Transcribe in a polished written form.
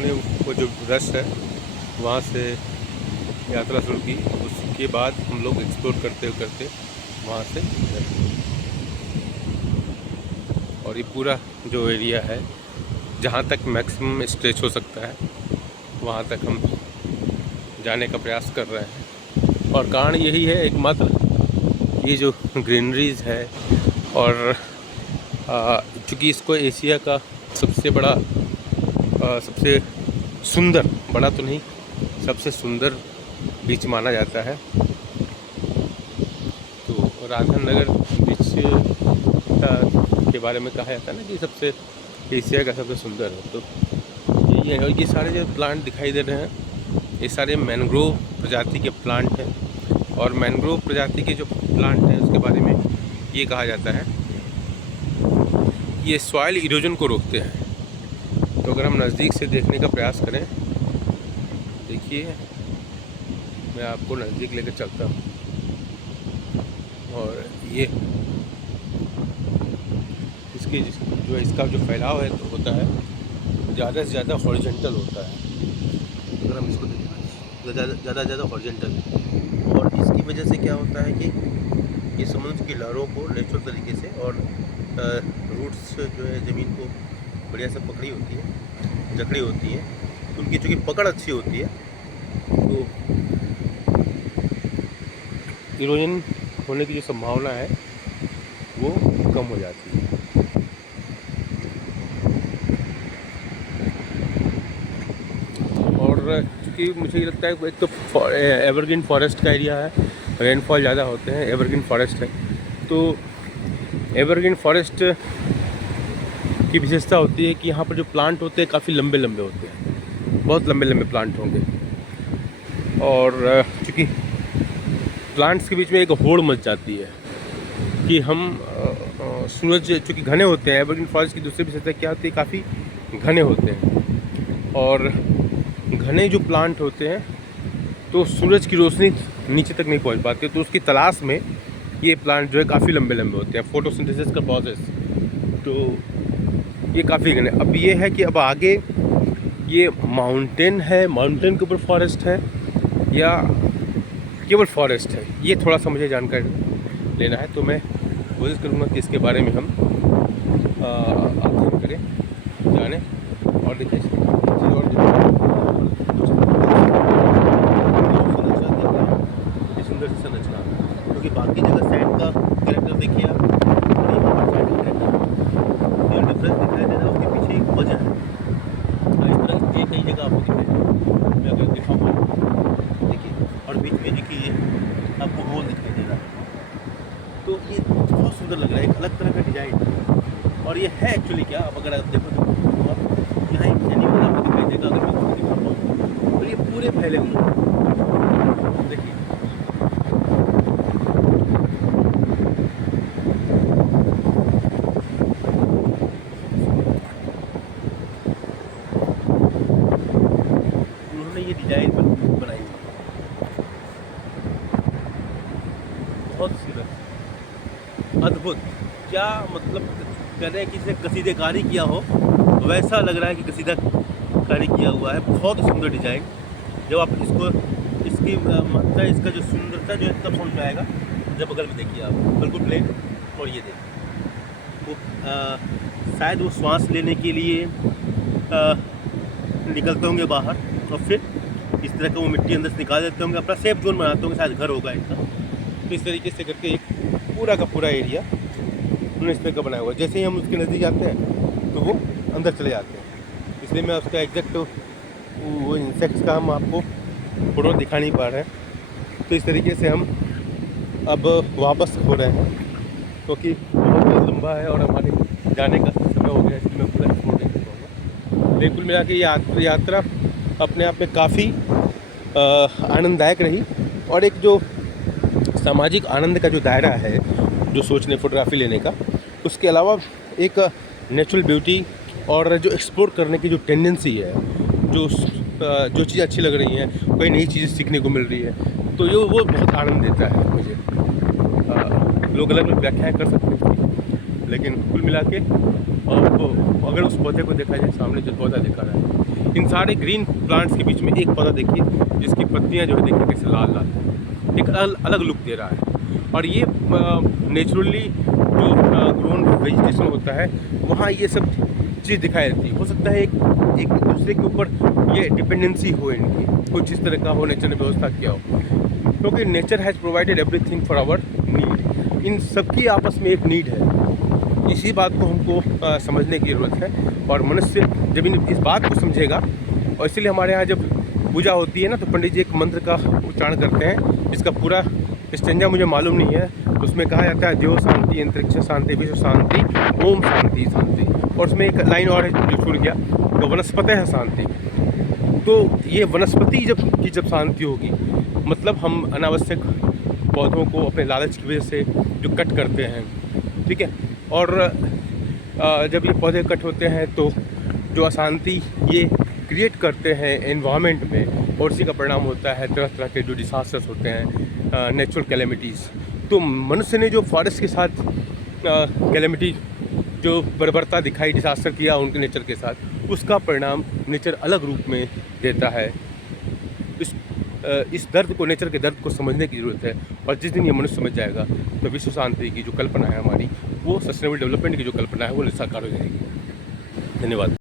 लोगों ने वो जो रश है वहाँ से यात्रा शुरू की। उसके बाद हम लोग एक्सप्लोर करते करते वहाँ से और ये पूरा जो एरिया है जहाँ तक मैक्सिमम स्ट्रेच हो सकता है वहाँ तक हम जाने का प्रयास कर रहे हैं। और कारण यही है एकमात्र ये जो ग्रीनरीज है और चूँकि इसको एशिया का सबसे बड़ा सबसे सुंदर, बड़ा तो नहीं, सबसे सुंदर बीच माना जाता है। तो राधान नगर बीच के बारे में कहा जाता है ना कि सबसे एशिया का सबसे सुंदर है। तो यही है। और ये सारे जो प्लांट दिखाई दे रहे हैं ये सारे मैंग्रोव प्रजाति के प्लांट हैं। और मैंग्रोव प्रजाति के जो प्लांट हैं उसके बारे में ये कहा जाता है ये सॉइल इरोजन को रोकते हैं। तो अगर हम नज़दीक से देखने का प्रयास करें, देखिए मैं आपको नज़दीक लेकर चलता हूँ। और ये इसका जो फैलाव है तो होता है ज़्यादा से ज़्यादा हॉरिजॉन्टल होता है। अगर हम इसको देखें ज़्यादा से ज़्यादा हॉरिजॉन्टल। और इसकी वजह से क्या होता है कि ये समुद्र की लहरों को नेचुरल तरीके से और रूट्स जो है ज़मीन को बढ़िया से पकड़ी होती है, जकड़ी होती है। तो उनकी चूँकि पकड़ अच्छी होती है तो इरोजन होने की जो संभावना है वो कम हो जाती है। और चूँकि मुझे ये लगता है एक तो एवरग्रीन फॉरेस्ट का एरिया है, रेनफॉल ज़्यादा होते हैं, एवरग्रीन फॉरेस्ट है। तो एवरग्रीन फॉरेस्ट की विशेषता होती है कि यहाँ पर जो प्लांट होते हैं काफ़ी लंबे लंबे होते हैं, बहुत लंबे लंबे प्लांट होंगे। और चूँकि प्लांट्स के बीच में एक होड़ मच जाती है कि हम सूरज चूँकि घने होते हैं, एवरग्रीन फॉरेस्ट की दूसरी विशेषता क्या होती है, काफ़ी घने होते हैं। और घने जो प्लांट होते हैं तो सूरज की रोशनी नीचे तक नहीं पहुंच पाती, तो उसकी तलाश में ये प्लांट जो है काफ़ी लंबे लंबे होते हैं, फोटोसिंथेसिस का प्रोसेस। तो ये काफ़ी घने। अब ये है कि अब आगे ये माउंटेन है, माउंटेन के ऊपर फॉरेस्ट है या केवल फॉरेस्ट है, ये थोड़ा सा मुझे जानकारी लेना है। तो मैं कोशिश करूँगा कि इसके बारे में हम अध्ययन करें, जाने और देखें सुंदर सी संरचना। क्योंकि बाकी जगह सैंड का कैरेक्टर देखिए आप, और यहाँ पर सैंड का कैरेक्टर ये डिफरेंस दिखाई दे रहा है, उसके पीछे एक वजह है। इस तरह ये कई जगह आपको दिखाई देगा, मैं अगर दिखाऊँगा देखिए। और बीच में देखिए ये आपको होल दिखाई दे रहा है, तो ये बहुत सुंदर लग रहा है, एक अलग तरह का डिजाइन। और ये है एक्चुअली क्या, अब अगर आप देखो तो आप यहाँ एक एनिमल आपको दिखाई देगा, अगर मैं आपको दिखा पाऊँ, और ये पूरे फैले हुए हैं, देखिए। उन्होंने ये डिजाइन बनाई है, बहुत सुंदर, अद्भुत। क्या मतलब कह रहे हैं कि इसे कसीदेकारी किया हो, वैसा लग रहा है कि कसीदाकारी किया हुआ है। बहुत सुंदर डिजाइन। जब आप इसको इसकी मतलब इसका जो सुंदरता जो है तब समझ में आएगा जब बगल में देखिए आप, बिल्कुल प्लेन। और ये देखिए वो शायद वो श्वास लेने के लिए निकलते होंगे बाहर, और फिर इस तरह का वो मिट्टी अंदर से निकाल देते होंगे, अपना सेफ जोन बनाते होंगे, शायद घर होगा इनका। तो इस तरीके से करके एक पूरा का पूरा एरिया उन्होंने इस तरह का बनाया हुआ है। जैसे ही हम उसके नज़दीक जाते हैं तो वो अंदर चले जाते हैं। इसलिए मैं उसका एग्जैक्ट वो इंसेक्ट्स का हम आपको फोटो दिखा नहीं पा रहे हैं। तो इस तरीके से हम अब वापस हो रहे हैं, क्योंकि बहुत लंबा है और हमारे जाने का समय हो गया, इसलिए मैं पूरा एक्सप्लोर नहीं कर पाऊँगा। लेकिन मिला के यात्रा अपने आप में काफ़ी आनंददायक रही। और एक जो सामाजिक आनंद का जो दायरा है जो सोचने फोटोग्राफी लेने का, उसके अलावा एक नेचुरल ब्यूटी और जो एक्सप्लोर करने की जो टेंडेंसी है, जो चीज़ अच्छी लग रही हैं, कोई नई चीज़ सीखने को मिल रही है, तो ये वो बहुत आनंद देता है मुझे। लोग अलग अलग व्याख्याएँ कर सकते हैं, लेकिन कुल मिला के और अगर उस पौधे को देखा जाए, सामने जो पौधा दिखा रहा है इन सारे ग्रीन प्लांट्स के बीच में एक पौधा देखिए जिसकी पत्तियां जो है देखिए कैसे लाल लाल, एक अलग लुक दे रहा है। और ये नेचुरली जो ग्रोन वेजिटेशन होता है वहाँ ये सब चीज़ दिखाई देती है। हो सकता है एक दूसरे के ऊपर ये डिपेंडेंसी हो, इनकी कुछ इस तरह का हो, नेचर ने व्यवस्था किया हो, क्योंकि nature has provided everything for our need. इन सबकी आपस में एक नीड है, इसी बात को हमको समझने की ज़रूरत है। और मनुष्य जब इस बात को समझेगा, और इसीलिए हमारे यहाँ जब पूजा होती है ना, तो पंडित जी एक मंत्र का उच्चारण करते हैं जिसका पूरा स्टेंजा मुझे मालूम नहीं है। उसमें कहा जाता है देव शांति, अंतरिक्ष शांति, विश्व शांति, ओम शांति शांति। और उसमें एक लाइन और है जो छूट गया, तो वनस्पति है शांति। तो ये वनस्पति जब शांति होगी, मतलब हम अनावश्यक पौधों को अपने लालच की वजह से जो कट करते हैं, ठीक है, और जब ये पौधे कट होते हैं तो जो अशांति ये क्रिएट करते हैं एनवायरनमेंट में, और इसी का परिणाम होता है तरह तरह के जो डिसास्टर्स होते हैं, नेचुरल कैलेमिटीज़। तो मनुष्य ने जो फॉरेस्ट के साथ कैलेमिटी जो बर्बरता दिखाई, डिसास्टर किया उनके नेचर के साथ, उसका परिणाम नेचर अलग रूप में देता है। इस दर्द को, नेचर के दर्द को समझने की ज़रूरत है। और जिस दिन ये मनुष्य समझ जाएगा तो विश्व शांति की जो कल्पना है हमारी, वो सस्टेनेबल डेवलपमेंट की जो कल्पना है वो साकार हो जाएगी। धन्यवाद।